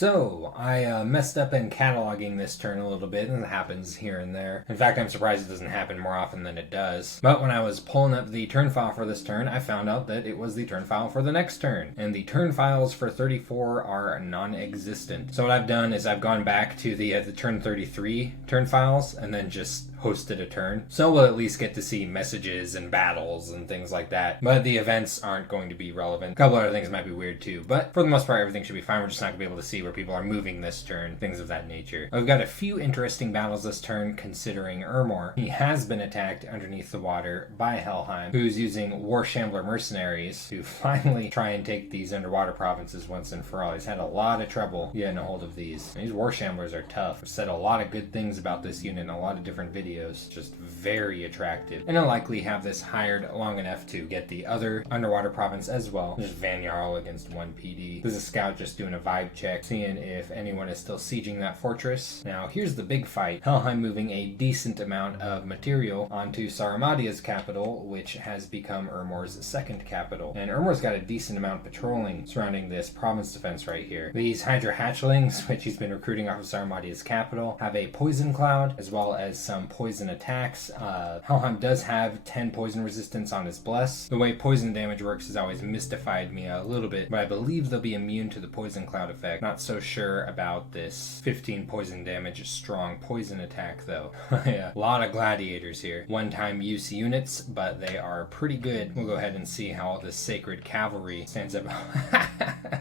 So, I messed up in cataloging this turn a little bit, and it happens here and there. In fact, I'm surprised it doesn't happen more often than it does. But when I was pulling up the turn file for this turn, I found out that it was the turn file for the next turn. And the turn files for 34 are non-existent. So what I've done is I've gone back to the turn 33 turn files, and then just hosted a turn. So we'll at least get to see messages and battles and things like that. But the events aren't going to be relevant. A couple other things might be weird too, but for the most part everything should be fine. We're just not going to be able to see where people are moving this turn, things of that nature. We've got a few interesting battles this turn considering Ermor. He has been attacked underneath the water by Helheim, who's using War Shambler mercenaries to finally try and take these underwater provinces once and for all. He's had a lot of trouble getting a hold of these. And these War Shamblers are tough. I've said a lot of good things about this unit in a lot of different videos. Just very attractive. And I'll likely have this hired long enough to get the other underwater province as well. There's Van Jarl against 1 PD. There's a scout just doing a vibe check, seeing if anyone is still sieging that fortress. Now here's the big fight. Helheim moving a decent amount of material onto Sarmatia's capital, which has become Ermor's second capital. And Ermor's got a decent amount patrolling surrounding this province defense right here. These Hydra hatchlings, which he's been recruiting off of Sarmatia's capital, have a poison cloud as well as some poison attacks. Helheim does have 10 poison resistance on his bless. The way poison damage works has always mystified me a little bit, but I believe they'll be immune to the poison cloud effect. Not so sure about this 15 poison damage strong poison attack though. Yeah, a lot of gladiators here. One-time use units, but they are pretty good. We'll go ahead and see how the sacred cavalry stands up.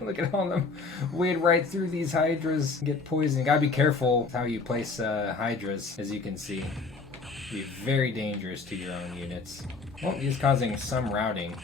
Look at all of them wade right through these hydras, get poisoned. Gotta be careful with how you place hydras, as you can see. Be very dangerous to your own units. Well, he's causing some routing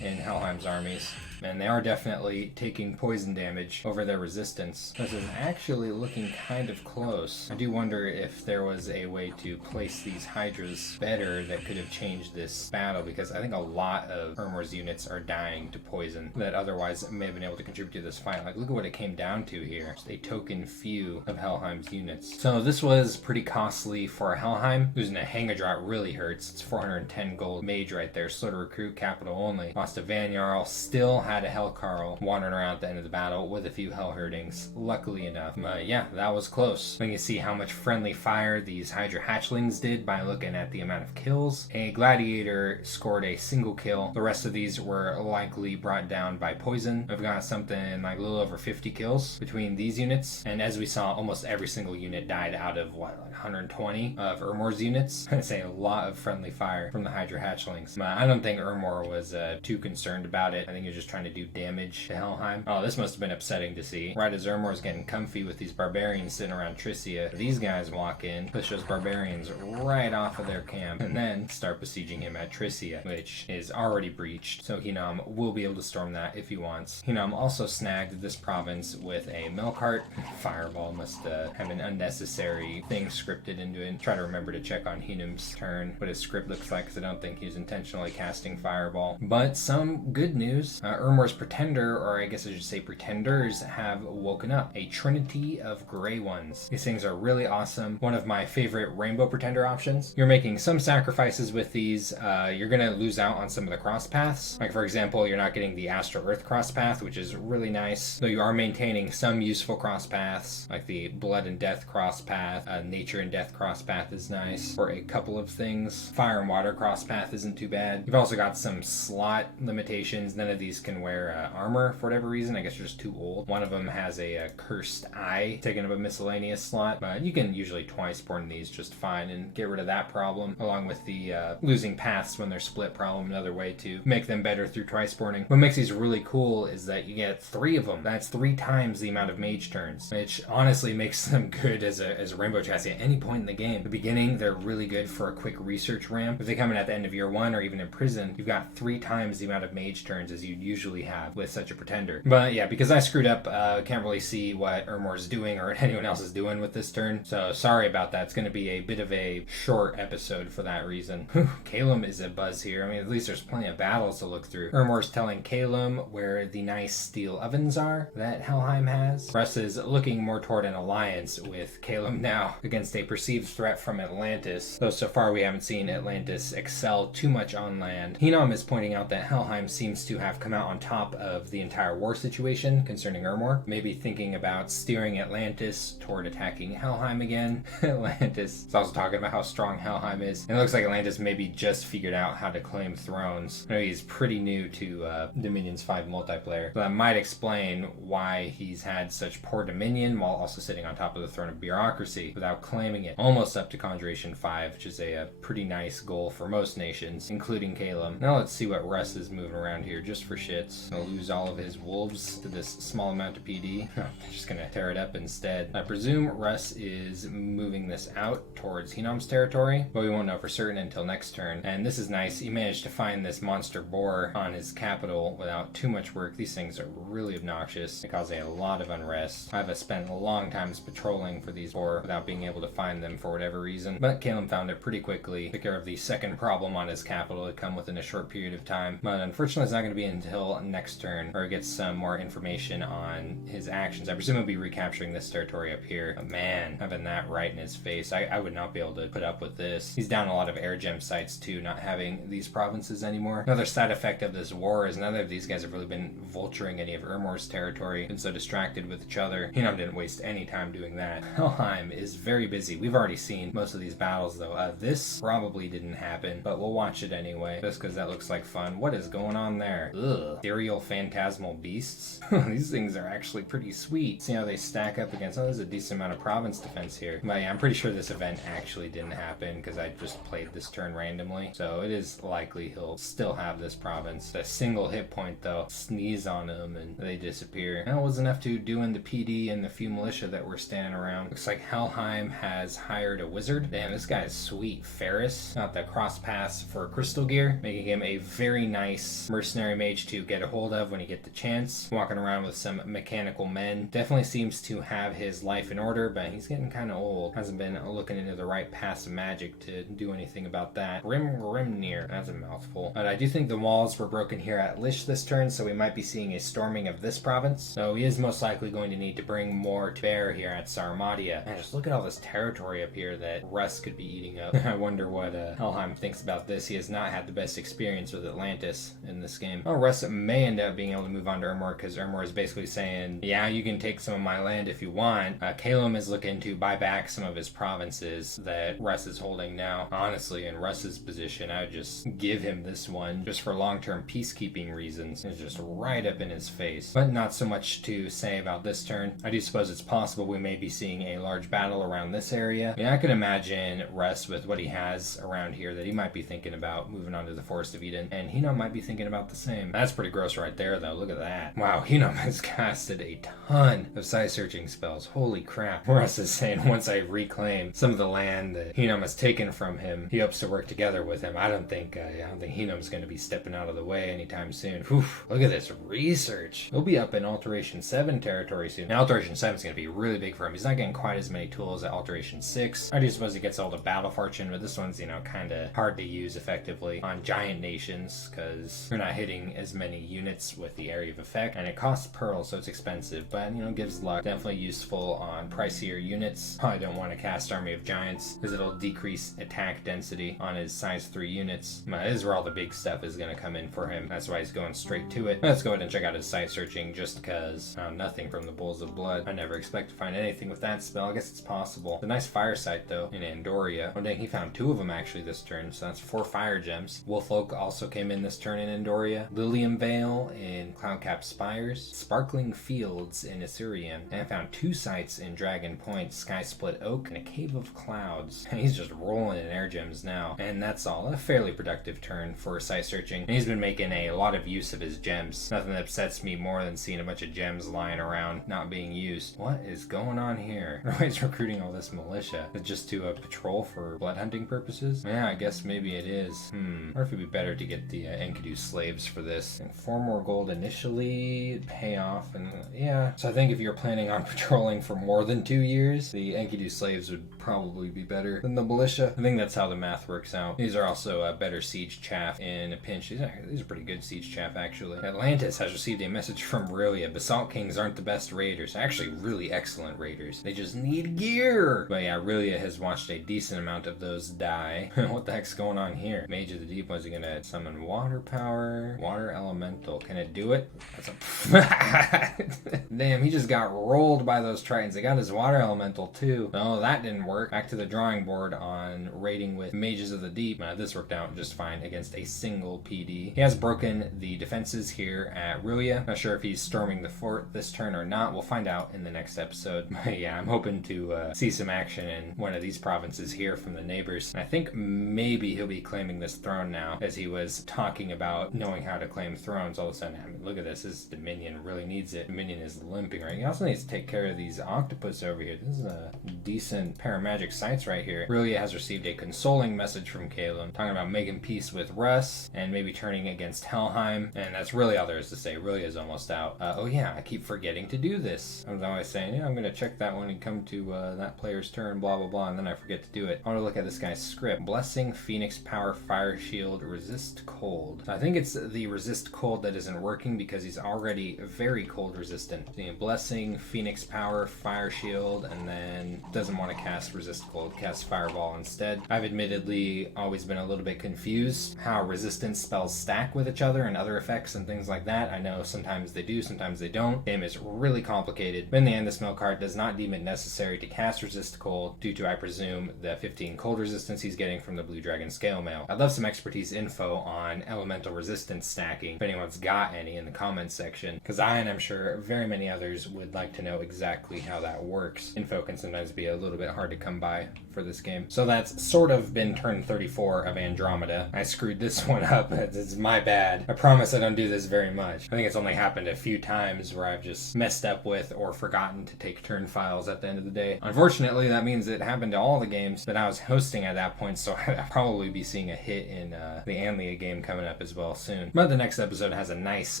in Helheim's armies. And they are definitely taking poison damage over their resistance. This is actually looking kind of close. I do wonder if there was a way to place these hydras better that could have changed this battle, because I think a lot of Ermor's units are dying to poison that otherwise may have been able to contribute to this fight. Like, look at what it came down to here. Just a token few of Helheim's units. So this was pretty costly for Helheim. Losing a Hangedrot really hurts. It's 410 gold mage right there. Slow to recruit, capital only. Lost to Van Jarl. Still had a Hellcarl wandering around at the end of the battle with a few Hellherdings, luckily enough. But yeah, that was close. You can see how much friendly fire these Hydra hatchlings did by looking at the amount of kills. A gladiator scored a single kill. The rest of these were likely brought down by poison. I've got something like a little over 50 kills between these units, and as we saw, almost every single unit died out of what, like 120 of Ermor's units. I'd say a lot of friendly fire from the Hydra hatchlings. I don't think Ermor was too concerned about it. I think he was just trying to do damage to Helheim. Oh, this must have been upsetting to see. Right as Ermor's getting comfy with these barbarians sitting around Tricia, these guys walk in, push those barbarians right off of their camp, and then start besieging him at Tricia, which is already breached, so Hinam will be able to storm that if he wants. Hinam also snagged this province with a Melkart. Fireball must have an unnecessary thing scripted into it. Try to remember to check on Hinam's turn what his script looks like, because I don't think he's intentionally casting Fireball. But some good news. Ermor's pretender, or I guess I should say pretenders, have woken up. A trinity of gray ones. These things are really awesome. One of my favorite rainbow pretender options. You're making some sacrifices with these. You're gonna lose out on some of the cross paths. Like, for example, you're not getting the Astral Earth cross path, which is really nice, though you are maintaining some useful cross paths, like the Blood and Death cross path. Nature and Death cross path is nice for a couple of things. Fire and Water cross path isn't too bad. You've also got some slot limitations. None of these can wear armor for whatever reason. I guess you're just too old. One of them has a cursed eye taking up a miscellaneous slot, but you can usually twice born these just fine and get rid of that problem, along with the losing paths when they're split problem. Another way to make them better through twice borning. What makes these really cool is that you get 3 of them. That's 3 times the amount of mage turns, which honestly makes them good as a rainbow chassis at any point in the game. At the beginning, they're really good for a quick research ramp. If they come in at the end of year 1 or even in prison, you've got 3 times the amount of mage turns as you'd usually have with such a pretender. But yeah, because I screwed up, can't really see what Ermor's doing or anyone else is doing with this turn, so sorry about that. It's going to be a bit of a short episode for that reason. Calum is a buzz here. I mean, at least there's plenty of battles to look through. Ermor's telling Calum where the nice steel ovens are that Helheim has. Russ is looking more toward an alliance with Calum now against a perceived threat from Atlantis, though so far we haven't seen Atlantis excel too much on land. Hinam is pointing out that Helheim seems to have come out on top of the entire war situation concerning Ermor, maybe thinking about steering Atlantis toward attacking Helheim again. Atlantis is also talking about how strong Helheim is. And it looks like Atlantis maybe just figured out how to claim thrones. I know he's pretty new to Dominions 5 multiplayer, so that might explain why he's had such poor dominion while also sitting on top of the throne of bureaucracy without claiming it. Almost up to Conjuration 5, which is a pretty nice goal for most nations, including Calum. Now let's see what Russ is moving around here just for shits. He'll lose all of his wolves to this small amount of PD. They're just gonna tear it up instead. I presume Russ is moving this out towards Hinnom's territory, but we won't know for certain until next turn. And this is nice. He managed to find this monster boar on his capital without too much work. These things are really obnoxious. They cause a lot of unrest. I've spent a long time patrolling for these boar without being able to find them for whatever reason. But Calum found it pretty quickly. Took care of the second problem on his capital to come within a short period of time. But unfortunately, it's not going to be until next turn where he gets some more information on his actions. I presume he'll be recapturing this territory up here. But man, having that right in his face, I would not be able to put up with this. He's down a lot of air gem sites too, not having these provinces anymore. Another side effect of this war is none of these guys have really been vulturing any of Ermor's territory, been so distracted with each other. Hinnom didn't waste any time doing that. Helheim is very busy. We've already seen most of these battles though. This probably didn't happen, but we'll watch it anyway, just because that looks like fun. What is going on there? Ugh. Ethereal phantasmal beasts? These things are actually pretty sweet. See how they stack up against, oh, there's a decent amount of province defense here. But yeah, I'm pretty sure this event actually didn't happen because I just played this turn randomly. So it is likely he'll still have this province. A single hit point though, sneeze on them and they disappear. That was enough to do in the PD and the few militia that were standing around. Looks like Helheim has hired a wizard. Damn, this guy is sweet. Ferris got the cross pass for crystal gear, making him a very nice mercenary mage to get a hold of when you get the chance. Walking around with some mechanical men. Definitely seems to have his life in order, but he's getting kind of old. Hasn't been looking into the right paths of magic to do anything about that. Grimnir, that's a mouthful. But I do think the walls were broken here at Lish this turn, so we might be seeing a storming of this province. So he is most likely going to need to bring more to bear here at Sarmatia. Man, just look at all this territory up here that Russ could be eating up. I wonder what Helheim thinks about this. He has not had the best experience with Atlantis in this game. Oh, Russ may end up being able to move on to Ermor because Ermor is basically saying, yeah, you can take some of my land if you want. Calum is looking to buy back some of his provinces that Russ is holding now. Honestly, in Russ's position, I would just give him this one just for long-term peacekeeping reasons. It's just right up in his face. But not so much to say about this turn. I do suppose it's possible we may be seeing a large battle around this area. Yeah, I could imagine Russ with what he has around here that he might be thinking about moving on to the Forest of Eden, and Hinnom might be thinking about the same. That's pretty gross right there though. Look at that. Wow, Hinnom has casted a ton of side searching spells. Holy crap. Russ is saying once I reclaim some of the land that Hinnom has taken from him, he hopes to work together with him. I don't think Hinnom's going to be stepping out of the way anytime soon. Whew, look at this research. He'll be up in Alteration 7 territory soon. Now, Alteration 7 is going to be really big for him. He's not getting quite as many tools at Alteration 6. I do suppose he gets all the battle fortune, but this one's, kind of hard to use effectively on giant nations because you're not hitting as many units with the area of effect, and it costs pearls, so it's expensive, but gives luck. Definitely useful on pricier units. Probably don't want to cast Army of Giants because it'll decrease attack density on his size 3 units. This is where all the big stuff is going to come in for him. That's why he's going straight to it. Let's go ahead and check out his site searching just because nothing from the Bulls of Blood. I never expect to find anything with that spell. I guess it's possible. It's a nice fire site though in Andoria. Oh dang, he found 2 of them actually this turn, so that's 4 fire gems. Wolf Oak also came in this turn in Andoria. Lilium Vale in Cloudcap Spires. Sparkling Fields in Assyrian. And I found 2 sites in Dragon Point, Sky Split Oak, and a Cave of Clouds. And he's just rolling in air gems now. And that's all. A fairly productive turn for site searching. And he's been making a lot of use of his gems. Nothing that upsets me more than seeing a bunch of gems lying around not being used. What is going on here? He's recruiting all this militia. Is it just to patrol for blood hunting purposes? Yeah, I guess maybe it is. Or if it'd be better to get the Enkidu slaves for this. And 4 more gold initially, pay off, and yeah. So I think if you're planning on patrolling for more than 2 years, the Enkidu slaves would probably be better than the militia. I think that's how the math works out. These are also better siege chaff in a pinch. These are pretty good siege chaff actually. Atlantis has received a message from Aurelia. Basalt Kings aren't the best raiders. Actually, really excellent raiders. They just need gear. But yeah, Aurelia has watched a decent amount of those die. What the heck's going on here? Mage of the Deep, was he gonna summon water power? Water elemental? elemental. Can it do it? That's a damn, he just got rolled by those Tritons. They got his water elemental too. No, that didn't work. Back to the drawing board on raiding with Mages of the Deep. This worked out just fine against a single PD. He has broken the defenses here at Rulia. Not sure if he's storming the fort this turn or not. We'll find out in the next episode. But yeah, I'm hoping to see some action in one of these provinces here from the neighbors. And I think maybe he'll be claiming this throne now, as he was talking about knowing how to claim thrones. All of a sudden, I mean, look at this. His Dominion really needs it. Dominion is limping right. He also needs to take care of these octopus over here. This is a decent paramagic sites right here. Rulia has received a consoling message from Caleb, talking about making peace with Russ and maybe turning against Helheim. And that's really all there is to say. Rulia is almost out. Oh yeah, I keep forgetting to do this. I was always saying, yeah, I'm going to check that one and come to that player's turn, blah, blah, blah, and then I forget to do it. I want to look at this guy's script. Blessing, Phoenix Power, Fire Shield, Resist Cold. So I think it's the Resist Cold that isn't working because he's already very cold resistant. So, Blessing, Phoenix Power, Fire Shield, and then doesn't want to cast Resist Cold, cast Fireball instead. I've admittedly always been a little bit confused how resistance spells stack with each other and other effects and things like that. I know sometimes they do, sometimes they don't. The game is really complicated. But in the end, this mill card does not deem it necessary to cast Resist Cold due to, I presume, the 15 cold resistance he's getting from the Blue Dragon Scale Mail. I'd love some expertise info on elemental resistance stacking, if anyone's got any, in the comments section, because I, and I'm sure very many others, would like to know exactly how that works. Info can sometimes be a little bit hard to come by for this game. So that's sort of been turn 34 of Andromeda. I screwed this one up. It's my bad. I promise I don't do this very much. I think it's only happened a few times where I've just messed up with or forgotten to take turn files at the end of the day. Unfortunately, that means it happened to all the games that I was hosting at that point, so I'll probably be seeing a hit in the Anlia game coming up as well soon. But the next episode has a nice,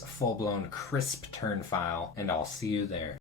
full-blown, crisp turn file, and I'll see you there.